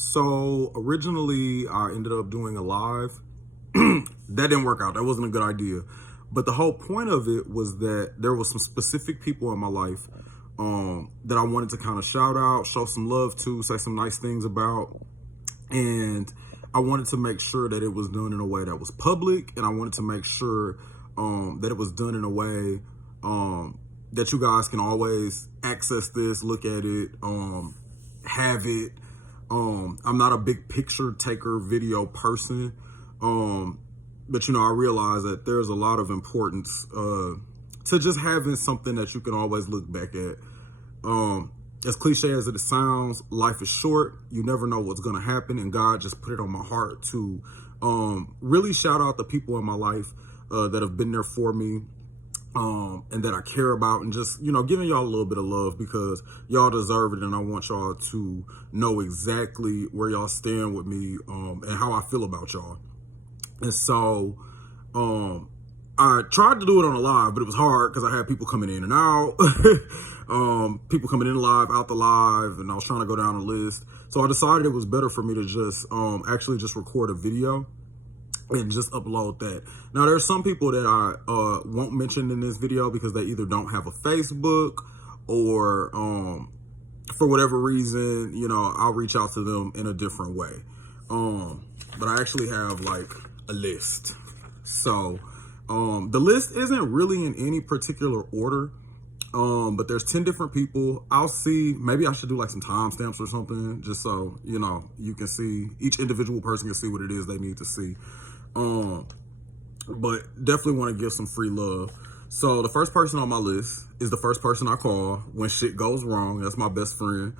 So originally, I ended up doing a live. That didn't work out. That wasn't a good idea. But the whole point of it was that there was some specific people in my life that I wanted to kind of shout out, show some love to, say some nice things about. And I wanted to make sure that it was done in a way that was public. And I wanted to make sure that it was done in a way that you guys can always access this, look at it, have it. I'm not a big picture taker video person. But I realize that there's a lot of importance to just having something that you can always look back at. As cliche as it sounds, life is short. You never know what's gonna happen, and God just put it on my heart to really shout out the people in my life that have been there for me. And that I care about, and just, giving y'all a little bit of love because y'all deserve it. And I want y'all to know exactly where y'all stand with me, and how I feel about y'all. And so, I tried to do it on a live, but it was hard because I had people coming in and out, people coming in live, out the live, and I was trying to go down a list. So I decided it was better for me to just, actually just record a video and just upload that. Now, there's some people that I won't mention in this video because they either don't have a Facebook or for whatever reason, I'll reach out to them in a different way. But I actually have like a list. So the list isn't really in any particular order, but there's 10 different people. I'll see, maybe I should do like some timestamps or something, just so, you can see, each individual person can see what it is they need to see. But definitely want to give some free love. So the first person on my list is the first person I call when shit goes wrong. That's my best friend.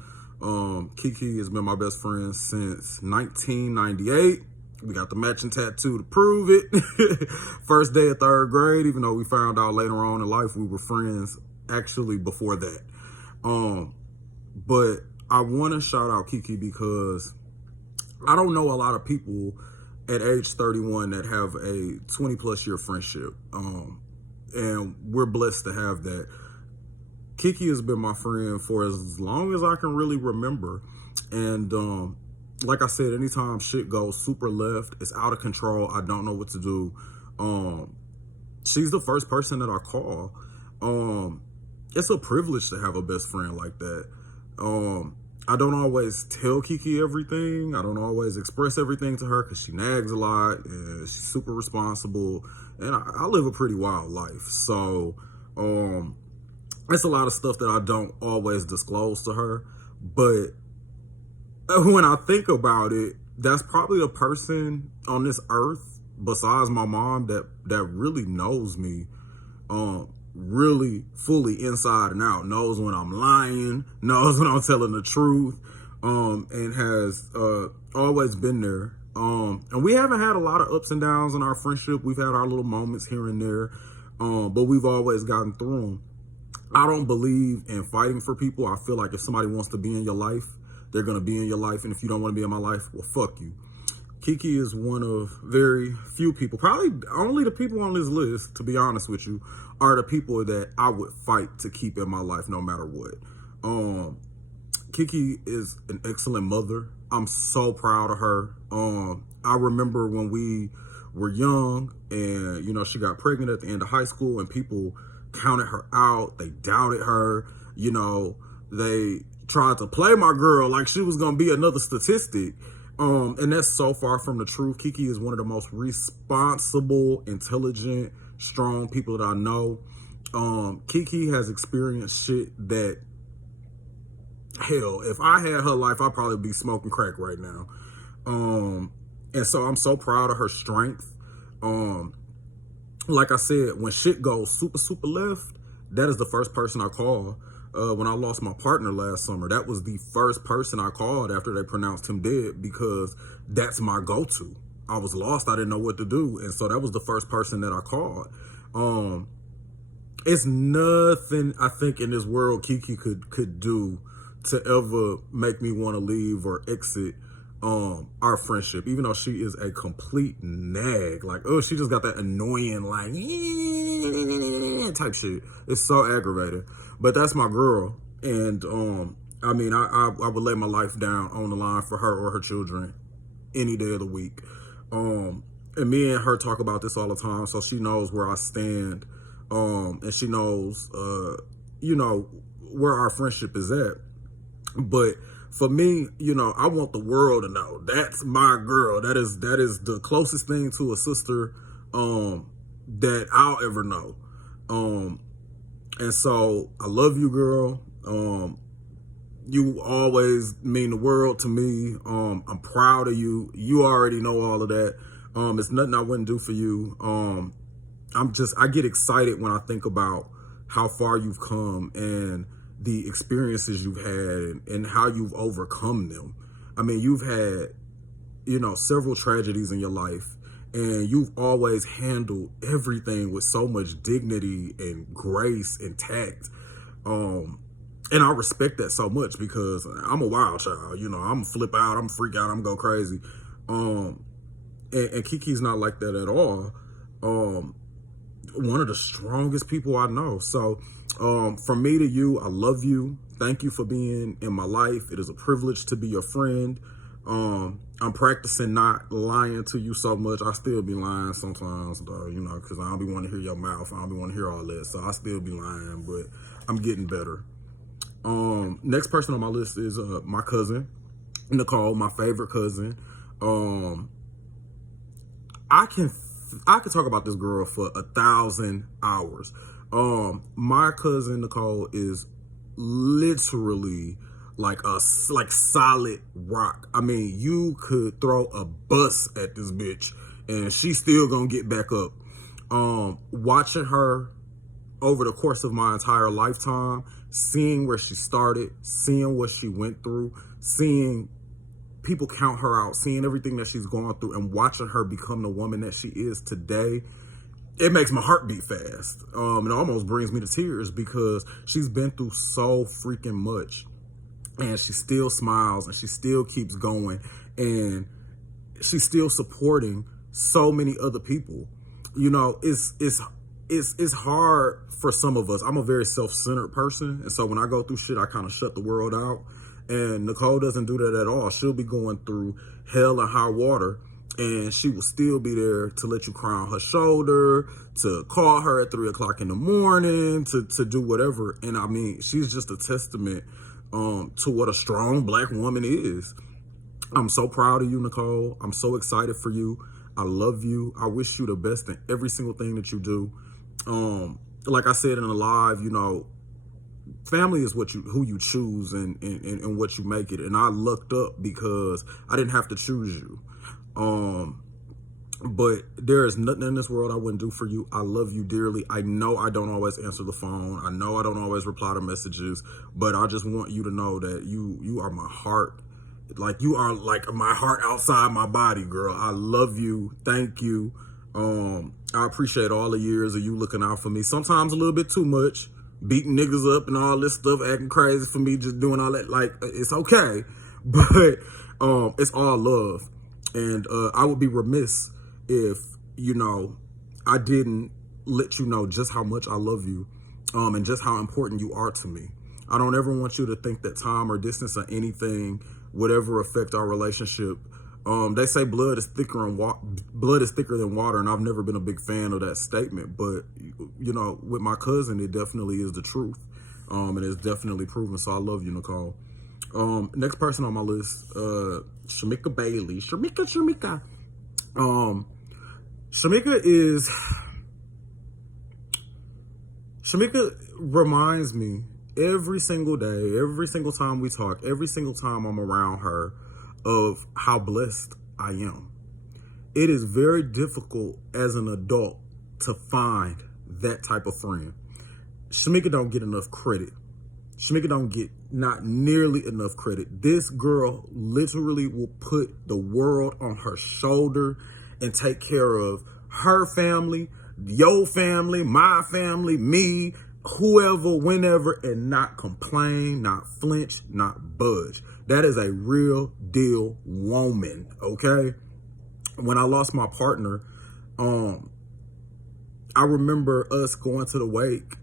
Kiki has been my best friend since 1998. We got the matching tattoo to prove it. First day of third grade, even though we found out later on in life we were friends actually before that. But I want to shout out Kiki because I don't know a lot of people at age 31 that have a 20 plus year friendship. And we're blessed to have that. Kiki has been my friend for as long as I can really remember. And like I said, anytime shit goes super left, it's out of control, I don't know what to do, she's the first person that I call. It's a privilege to have a best friend like that. I don't always tell Kiki everything. I don't always express everything to her because she nags a lot and she's super responsible. And I live a pretty wild life. So it's a lot of stuff that I don't always disclose to her. But when I think about it, that's probably the person on this earth besides my mom that really knows me really fully inside and out, knows when I'm lying, knows when I'm telling the truth, and has always been there. And we haven't had a lot of ups and downs in our friendship. We've had our little moments here and there, but we've always gotten through them. I don't believe in fighting for people. I feel like if somebody wants to be in your life, they're going to be in your life. And if you don't want to be in my life, well, fuck you. Kiki is one of very few people, probably only the people on this list, to be honest with you, are the people that I would fight to keep in my life no matter what. Kiki is an excellent mother. I'm so proud of her. I remember when we were young and, she got pregnant at the end of high school and people counted her out. They doubted her. They tried to play my girl like she was going to be another statistic. And that's so far from the truth. Kiki is one of the most responsible, intelligent, strong people that I know. Kiki has experienced shit that, hell, if I had her life, I'd probably be smoking crack right now. And so I'm so proud of her strength. Like I said, when shit goes super, super left, that is the first person I call. When I lost my partner last summer, that was the first person I called after they pronounced him dead because that's my go-to. I was lost. I didn't know what to do. And so that was the first person that I called. It's nothing I think in this world Kiki could do to ever make me want to leave or exit our friendship, even though she is a complete nag. Like, oh, she just got that annoying, like, type shit. It's so aggravating. But that's my girl. And I mean, I would lay my life down on the line for her or her children any day of the week. And me and her talk about this all the time, so she knows where I stand. And she knows, you know, where our friendship is at. But for me, you know, I want the world to know that's my girl. That is the closest thing to a sister that I'll ever know. Um, and so I love you, girl. You always mean the world to me. I'm proud of you. You already know all of that. It's nothing I wouldn't do for you. I get excited when I think about how far you've come and the experiences you've had and how you've overcome them. I mean, you've had, you know, several tragedies in your life, and you've always handled everything with so much dignity and grace and tact. And I respect that so much because I'm a wild child. You know, I'm flip out, I'm freak out, I'm go crazy. And Kiki's not like that at all. One of the strongest people I know. So from me to you, I love you. Thank you for being in my life. It is a privilege to be your friend. I'm practicing not lying to you so much. I still be lying sometimes, though, you know, because I don't be wanting to hear your mouth. I don't be wanting to hear all that. So I still be lying, but I'm getting better. Next person on my list is my cousin, Nicole, my favorite cousin. I could talk about this girl for 1,000 hours. My cousin Nicole is literally like solid rock. I mean, you could throw a bus at this bitch and she's still gonna get back up. Watching her over the course of my entire lifetime, seeing where she started, seeing what she went through, seeing people count her out, seeing everything that she's gone through, and watching her become the woman that she is today, it makes my heart beat fast. It almost brings me to tears because she's been through so freaking much, and she still smiles and she still keeps going, and she's still supporting so many other people. You know, it's hard for some of us. I'm a very self-centered person, and so when I go through shit, I kind of shut the world out. And Nicole doesn't do that at all. She'll be going through hell and high water, and she will still be there to let you cry on her shoulder, to call her at 3 o'clock in the morning, to do whatever. And I mean, she's just a testament to what a strong Black woman is. I'm so proud of you, Nicole. I'm so excited for you. I love you. I wish you the best in every single thing that you do. Like I said in the live, you know, family is who you choose and what you make it. And I lucked up because I didn't have to choose you. But there is nothing in this world I wouldn't do for you. I love you dearly. I know I don't always answer the phone. I know I don't always reply to messages, but I just want you to know that you are my heart. Like, you are like my heart outside my body, girl. I love you. Thank you. I appreciate all the years of you looking out for me. Sometimes a little bit too much, beating niggas up and all this stuff, acting crazy for me, just doing all that. Like, it's okay, but it's all love. And I would be remiss if, you know, I didn't let you know just how much I love you, and just how important you are to me. I don't ever want you to think that time or distance or anything would ever affect our relationship. They say blood is thicker than water, and I've never been a big fan of that statement. But, you know, with my cousin, it definitely is the truth, and it's definitely proven. So I love you, Nicole. Next person on my list, Shamika Bailey. Shamika. Shamika reminds me every single day, every single time we talk, every single time I'm around her, of how blessed I am. It is very difficult as an adult to find that type of friend. Shamika don't get enough credit. Shamika don't get not nearly enough credit. This girl literally will put the world on her shoulder and take care of her family, your family, my family, me, whoever, whenever, and not complain, not flinch, not budge. That is a real deal woman, okay? When I lost my partner, I remember us going to the wake,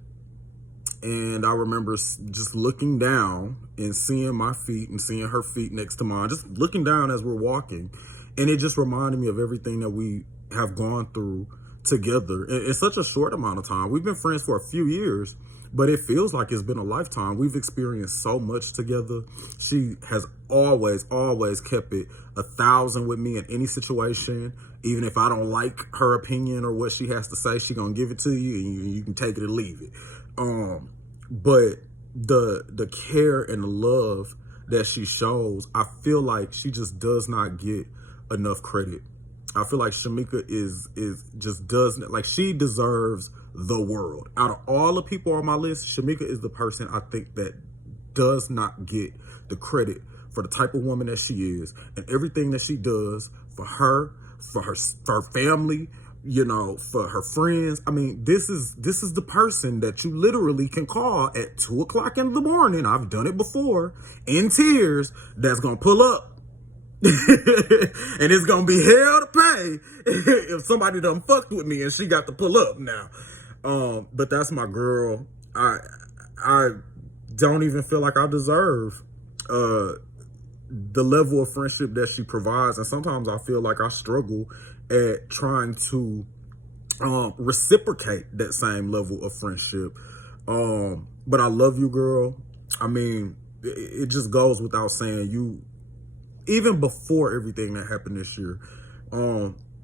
And I remember just looking down and seeing my feet and seeing her feet next to mine, just looking down as we're walking. And it just reminded me of everything that we have gone through together in such a short amount of time. We've been friends for a few years, but it feels like it's been a lifetime. We've experienced so much together. She has always kept it 1,000 with me in any situation. Even if I don't like her opinion or what she has to say, she gonna give it to you, and you can take it or leave it. But the care and the love that she shows, I feel like she just does not get enough credit. I feel like Shamika is just doesn't, like, she deserves the world. Out of all the people on my list, Shamika is the person I think that does not get the credit for the type of woman that she is and everything that she does for her family, you know, for her friends. I mean, this is the person that you literally can call at 2 o'clock in the morning. I've done it before, in tears, that's gonna pull up. And it's gonna be hell to pay if somebody done fucked with me and she got to pull up now. But that's my girl. I don't even feel like I deserve the level of friendship that she provides, and sometimes I feel like I struggle at trying to reciprocate that same level of friendship. But I love you, girl. I mean, it just goes without saying, you, even before everything that happened this year,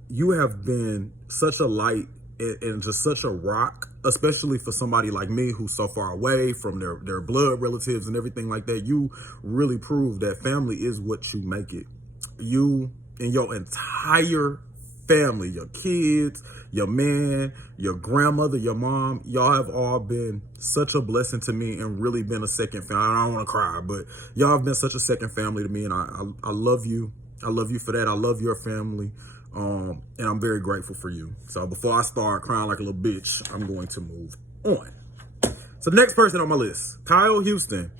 you have been such a light and just such a rock, especially for somebody like me who's so far away from their blood relatives and everything like that. You really prove that family is what you make it. You and your entire family, your kids, your man, your grandmother, your mom, y'all have all been such a blessing to me and really been a second family. I don't want to cry, but y'all have been such a second family to me, and I love you. I love you for that. I love your family. And I'm very grateful for you. So before I start crying like a little bitch, I'm going to move on. So the next person on my list, Kyle Houston.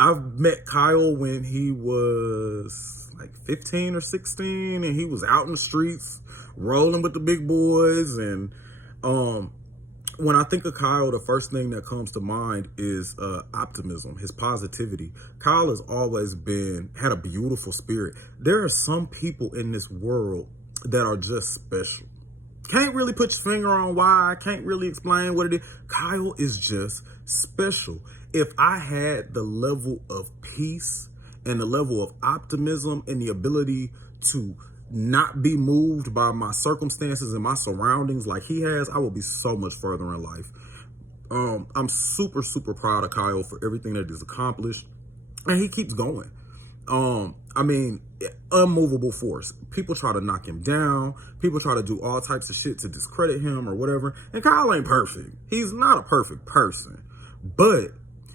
I've met Kyle when he was like 15 or 16, and he was out in the streets rolling with the big boys. And when I think of Kyle, the first thing that comes to mind is optimism, his positivity. Kyle has always had a beautiful spirit. There are some people in this world that are just special. Can't really put your finger on why, can't really explain what it is. Kyle is just special. If I had the level of peace and the level of optimism and the ability to not be moved by my circumstances and my surroundings like he has, I will be so much further in life. I'm super, super proud of Kyle for everything that he's accomplished, and he keeps going. I mean, unmovable force. People try to knock him down. People try to do all types of shit to discredit him or whatever. And Kyle ain't perfect. He's not a perfect person, but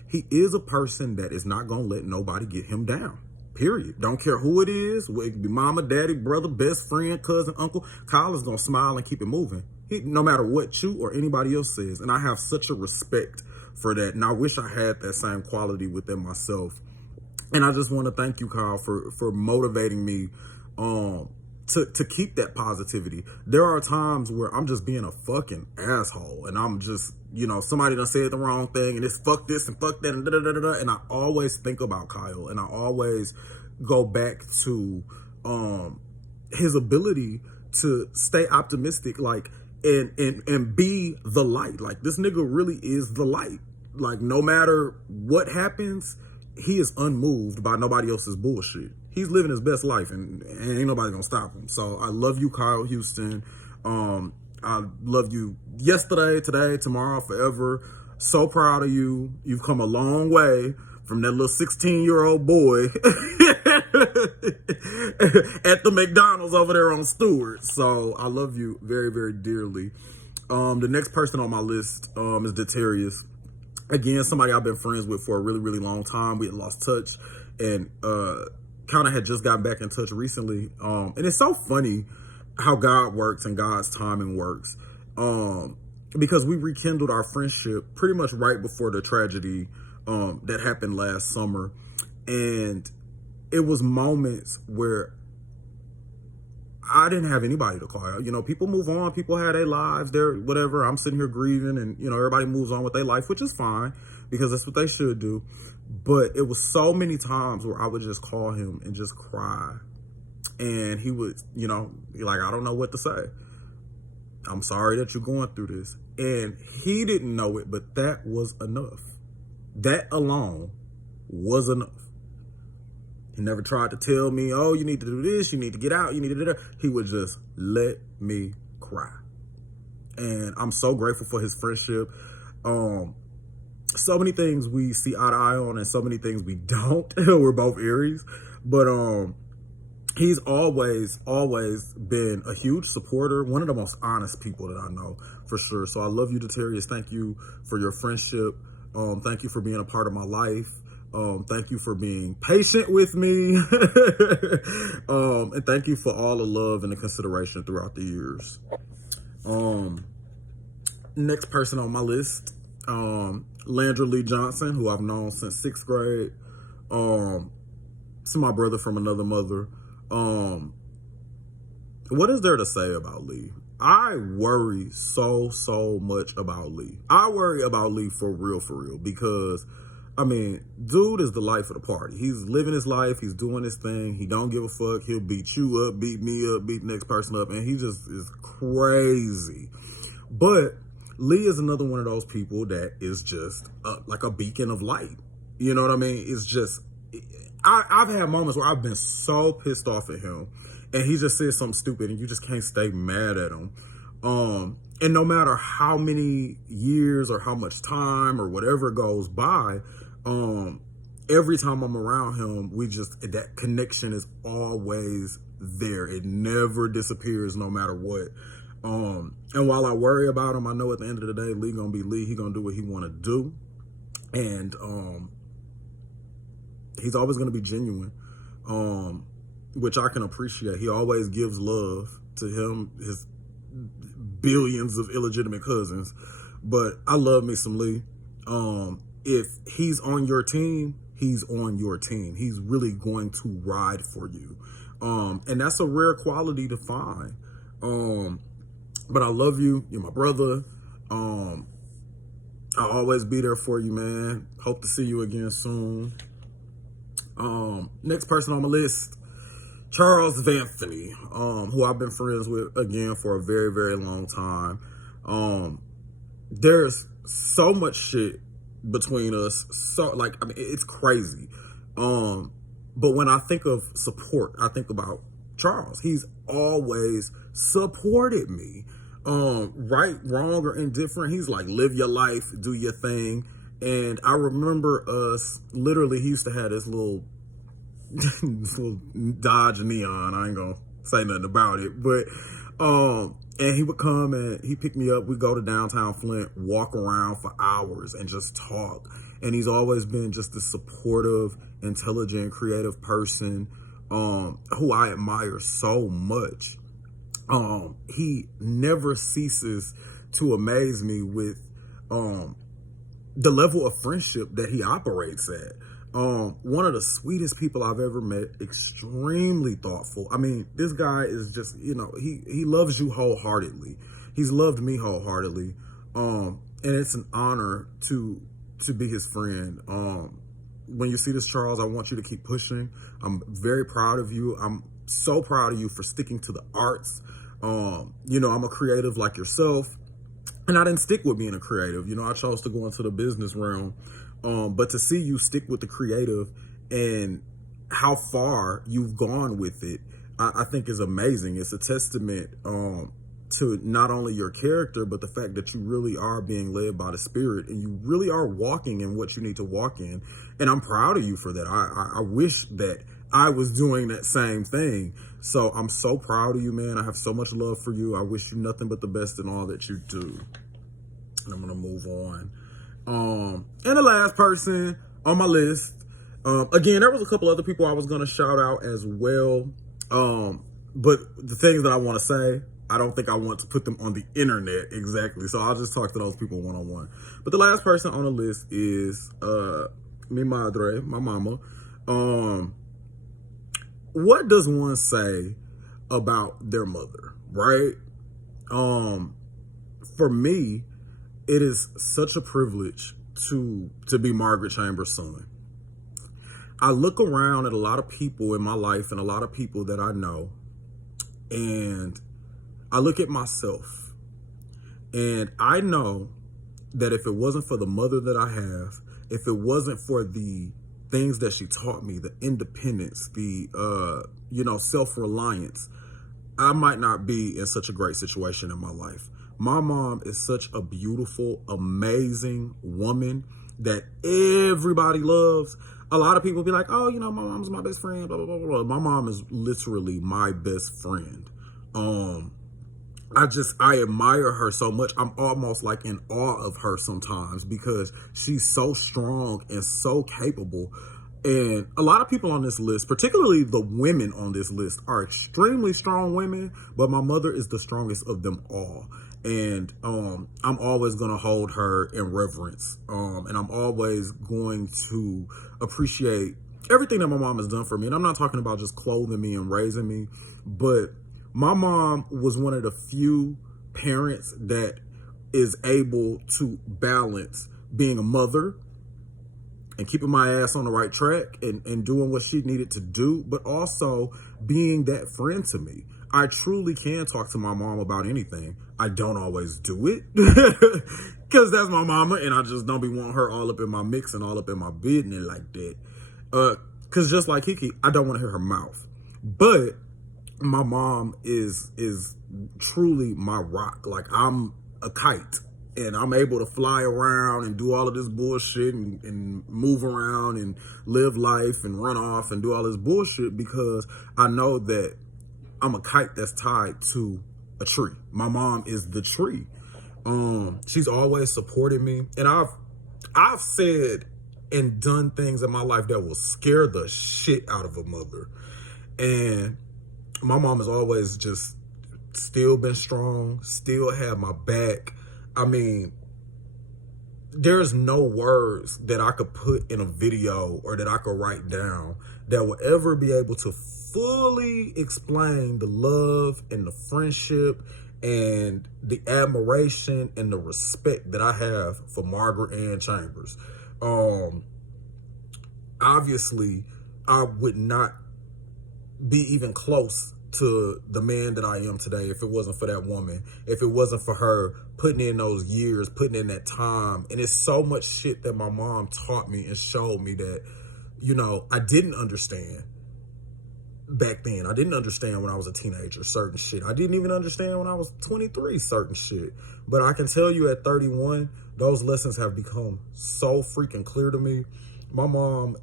he is a person that is not going to let nobody get him down. Period. Don't care who it is. It could be mama, daddy, brother, best friend, cousin, uncle. Kyle is going to smile and keep it moving. No matter what you or anybody else says. And I have such a respect for that. And I wish I had that same quality within myself. And I just want to thank you, Kyle, for motivating me to keep that positivity. There are times where I'm just being a fucking asshole, and I'm just, you know, somebody done said the wrong thing, and it's fuck this and fuck that and da-da-da-da-da. And I always think about Kyle, and I always go back to his ability to stay optimistic, like, and be the light. Like, this nigga really is the light. Like, no matter what happens, he is unmoved by nobody else's bullshit. He's living his best life, and ain't nobody gonna stop him. So I love you, Kyle Houston. I love you yesterday, today, tomorrow, forever. So proud of you. You've come a long way from that little 16-year-old boy at the McDonald's over there on Stewart. So I love you very, very dearly. The next person on my list is Detarius. Again, somebody I've been friends with for a really, really long time. We had lost touch and kind of had just gotten back in touch recently. And it's so funny how God works and God's timing works. Because we rekindled our friendship pretty much right before the tragedy that happened last summer. And it was moments where I didn't have anybody to call. You know, people move on, people have their lives, they're whatever. I'm sitting here grieving, and you know, everybody moves on with their life, which is fine because that's what they should do. But it was so many times where I would just call him and just cry. And he would, you know, be like, I don't know what to say. I'm sorry that you're going through this. And he didn't know it, but that was enough. That alone was enough. He never tried to tell me, oh, you need to do this, you need to get out, you need to do that. He would just let me cry. And I'm so grateful for his friendship. So many things we see eye to eye on and so many things we don't. We're both Aries. But he's always been a huge supporter, one of the most honest people that I know, for sure. So I love you, Detarius. Thank you for your friendship. Thank you for being a part of my life. Thank you for being patient with me. And thank you for all the love and the consideration throughout the years. Next person on my list, Landra Lee Johnson, who I've known since 6th grade. It's my brother from another mother. What is there to say about Lee? I worry so much about Lee. I worry about Lee for real, because I mean, dude is the life of the party. He's living his life. He's doing his thing. He don't give a fuck. He'll beat you up, beat me up, beat the next person up. And he just is crazy. But Lee is another one of those people that is just like a beacon of light. You know what I mean? It's just, I've had moments where I've been so pissed off at him. And he just said something stupid and you just can't stay mad at him. And no matter how many years or how much time or whatever goes by, every time I'm around him, that connection is always there. It never disappears no matter what. And while I worry about him, I know at the end of the day, Lee gonna be Lee. He gonna do what he wanna do. And he's always gonna be genuine, which I can appreciate. He always gives love to him, his billions of illegitimate cousins. But I love me some Lee. If he's on your team, he's on your team. He's really going to ride for you. And that's a rare quality to find. But I love you. You're my brother. I'll always be there for you, man. Hope to see you again soon. Next person on my list, Charles Vanthony, who I've been friends with, again, for a very long time. There's so much shit between us. So, like, I mean, it's crazy. But when I think of support, I think about Charles. He's always supported me. Right, wrong, or indifferent. He's like, live your life, do your thing. And I remember us, literally, he used to have this little Dodge Neon. I ain't gonna say nothing about it, but and he would come and he picked me up. We go to downtown Flint, walk around for hours and just talk. And he's always been just a supportive, intelligent, creative person, who I admire so much. He never ceases to amaze me with the level of friendship that he operates at. One of the sweetest people I've ever met, extremely thoughtful. I mean, this guy is just, you know, he loves you wholeheartedly. He's loved me wholeheartedly. And it's an honor to be his friend. When you see this, Charles, I want you to keep pushing. I'm very proud of you. I'm so proud of you for sticking to the arts. You know, I'm a creative like yourself, and I didn't stick with being a creative. You know, I chose to go into the business realm. But to see you stick with the creative and how far you've gone with it, I think is amazing. It's a testament to not only your character, but the fact that you really are being led by the Spirit and you really are walking in what you need to walk in. And I'm proud of you for that. I wish that I was doing that same thing. So I'm so proud of you, man. I have so much love for you. I wish you nothing but the best in all that you do. And I'm going to move on. And the last person on my list, again, there was a couple other people I was going to shout out as well. But the things that I want to say, I don't think I want to put them on the internet exactly. So I'll just talk to those people one-on-one. But the last person on the list is, mi madre, my mama. What does one say about their mother, right? For me, it is such a privilege to be Margaret Chambers' son. I look around at a lot of people in my life and a lot of people that I know, and I look at myself, and I know that if it wasn't for the mother that I have, if it wasn't for the things that she taught me, the independence, the self-reliance, I might not be in such a great situation in my life. My mom is such a beautiful, amazing woman that everybody loves. A lot of people be like, oh, my mom's my best friend, blah, blah, blah, blah. My mom is literally my best friend. I admire her so much. I'm almost like in awe of her sometimes because she's so strong and so capable. And a lot of people on this list, particularly the women on this list, are extremely strong women, but my mother is the strongest of them all. And I'm always going to hold her in reverence. And I'm always going to appreciate everything that my mom has done for me. And I'm not talking about just clothing me and raising me, but my mom was one of the few parents that is able to balance being a mother and keeping my ass on the right track and doing what she needed to do, but also being that friend to me. I truly can talk to my mom about anything. I don't always do it because that's my mama, and I just don't be wanting her all up in my mix and all up in my business like that. Because just like Kiki, I don't want to hear her mouth. But my mom is truly my rock. Like, I'm a kite. And I'm able to fly around and do all of this bullshit and move around and live life and run off and do all this bullshit because I know that I'm a kite that's tied to a tree. My mom is the tree. She's always supported me. And I've said and done things in my life that will scare the shit out of a mother. And my mom has always just still been strong, still had my back. I mean, there's no words that I could put in a video or that I could write down that will ever be able to fully explain the love and the friendship and the admiration and the respect that I have for Margaret Ann Chambers. Obviously, I would not be even close to the man that I am today if it wasn't for that woman, if it wasn't for her putting in those years, putting in that time. And it's so much shit that my mom taught me and showed me that, I didn't understand back then. I didn't understand when I was a teenager, certain shit. I didn't even understand when I was 23, certain shit. But I can tell you at 31, those lessons have become so freaking clear to me. My mom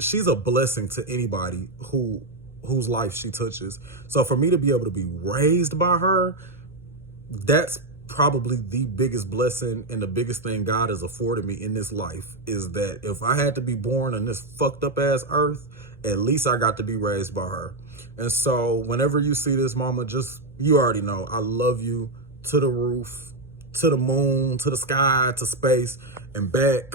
she's a blessing to anybody whose life she touches. So for me to be able to be raised by her, that's probably the biggest blessing and the biggest thing God has afforded me in this life, is that if I had to be born on this fucked up ass earth, at least I got to be raised by her. And so whenever you see this, mama, you already know, I love you to the roof, to the moon, to the sky, to space, and back.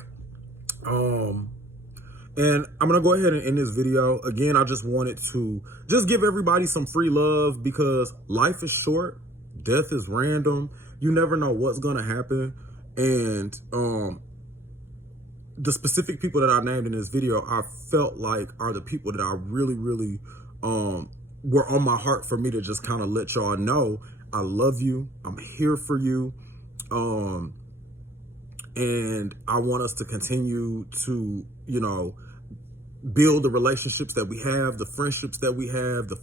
And I'm going to go ahead and end this video. Again, I just wanted to just give everybody some free love because life is short. Death is random. You never know what's going to happen. And the specific people that I named in this video, I felt like are the people that I really, really were on my heart for me to just kind of let y'all know I love you. I'm here for you. And I want us to continue to, build the relationships that we have, the friendships that we have, the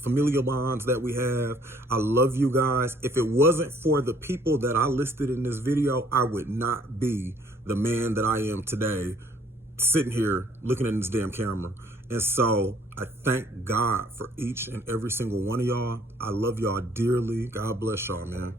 familial bonds that we have. I love you guys. If it wasn't for the people that I listed in this video, I would not be the man that I am today, sitting here looking at this damn camera. And so I thank God for each and every single one of y'all. I love y'all dearly. God bless y'all, man.